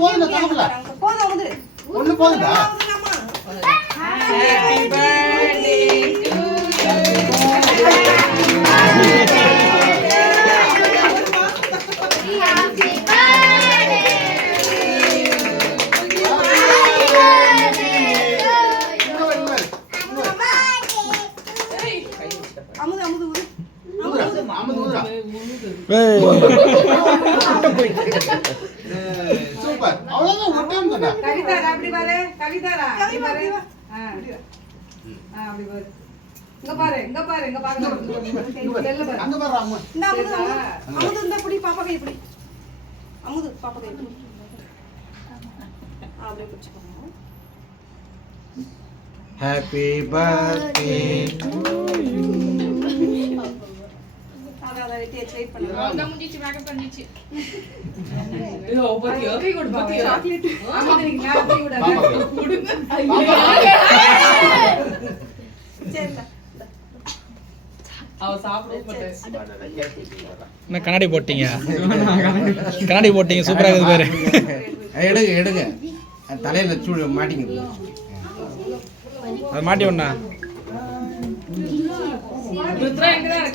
போதுடா தரல. போதும் வந்து. ஒண்ணு போதுடா. Happy birthday to you. அமுது அமுது ஊரு. சூப்பர். அவ்வளவுதான் ஒட்டேன்டா. கவிதாரா அப்படி பாரு. கவிதாரா அப்படி பாரு. அப்படி பாரு. இங்க பாரு இங்க பாரு இங்க பாரு. அங்க பாரு அம்மா. இந்த அமுது அமுது இந்த புடி பாப்பா கை புடி. அமுது பாப்பா கை புடி. அப்படியே பிடிச்சுக்கோங்க. Happy birthday to you. அத வெயிட் பண்ணுங்க. அந்த முடிஞ்சிச்சு மேக்கப் பண்ணிச்சு. ஐயோ பத்தியோ கை கொடு பத்தியோ. சாக்லேட். ஆமா நீங்க ஹாப்பி கூட கொடுங்க. சரிடா. அவ சாப்பிட மாட்டே. என்ன கண்ணாடி போட்டீங்க? கண்ணாடி போட்டீங்க சூப்பரா இருக்குது பாரு. எடுங்க எடுங்க. தலையில சூடு மாட்டிங்க. அது மாட்டி ஒண்ணா? ருத்ரா எங்க தான்